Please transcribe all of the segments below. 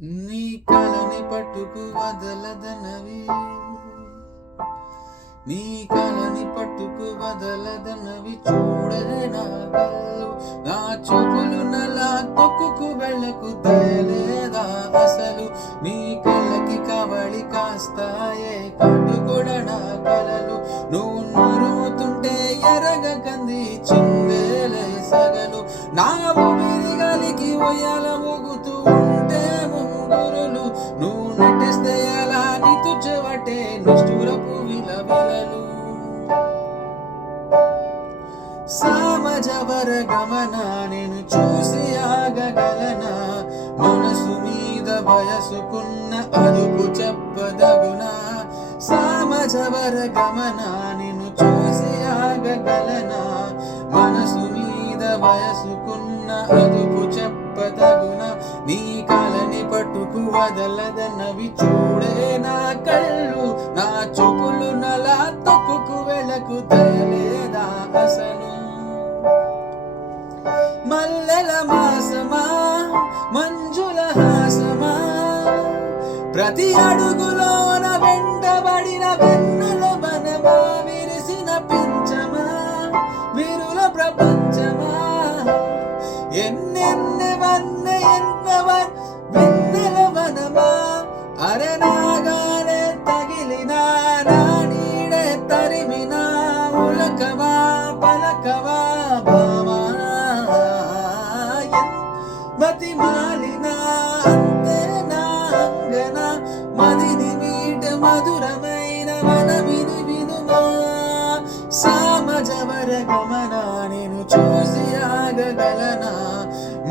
నీ కలని పట్టుకు వదలదనవి, నీ కలని పట్టుకు వదలదనవి చూడే నా కళ్ళు. నా చూపులు నలా తొక్కుకు వెళ్ళకు దయలేదా అసలు. నీ కళ్ళకి కవళి కాస్తాయే కాటుకొడ నా కలలు. నువ్వు నూరుతుంటే ఎరగ కంది చిందేలే సగలు. నా ఊపిరి గాలికి ఉయ్యాల ఊగుతూ ఉంటే ముంగురులు. నువ్వు నటిస్తే ఎలా నీతు చెవటే నిష్ఠురపు విలవిలలు. సామజవర గమన నేను చూసి ఆగగలనా. మనసు మీద వయసుకున్న అదుపు చెప్పదగునా. సామజవర గమన నేను చూసి ఆగగలనా. మనసు మీద వయసుకున్న అదుపు చెప్పదగునా. నీ కాలని పట్టుకు వదలదన్నవి చూడే నా కళ్ళు. నా చూపులు నలా తొక్కుకు వెళ్ళకు దయలేదా అసలు. మల్లెల మాసమా మంజుల హాసమా, ప్రతి అడుగులోన వెంటబడిన వెన్నెల వనమా. విరిసిన పించమా విరుల ప్రపంచమా, ఎన్నెన్నెవన్నె ఎంతవర్ వెన్నెల వనమా. అరే నాగానే తగిలినా నా నీడే తరిమినా. ఉలకవా పలకవా భామా మతి మాలినా అంతే నా అంగన. మదిని మీట మధురమైన మనవిని వినుమా. సామజవర గమన నేను చూసి ఆగగలనా.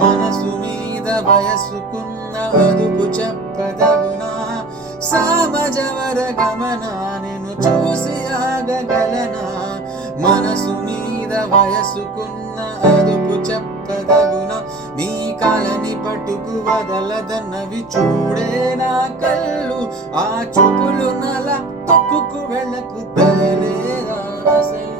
మనసు మీద వయసుకున్న అదుపు చెప్పదగునా. సామజవర గమన నేను చూసి ఆగగలనా. మనసు మీద వయసుకున్న అదుపు చెప్పదగునా. నీ కాలని పట్టుకు వదలదన్నవి చూడే నా కళ్ళు. ఆ చూపులు నలా తొక్కుకు వెళ్ళకు దయలేదా అసలు.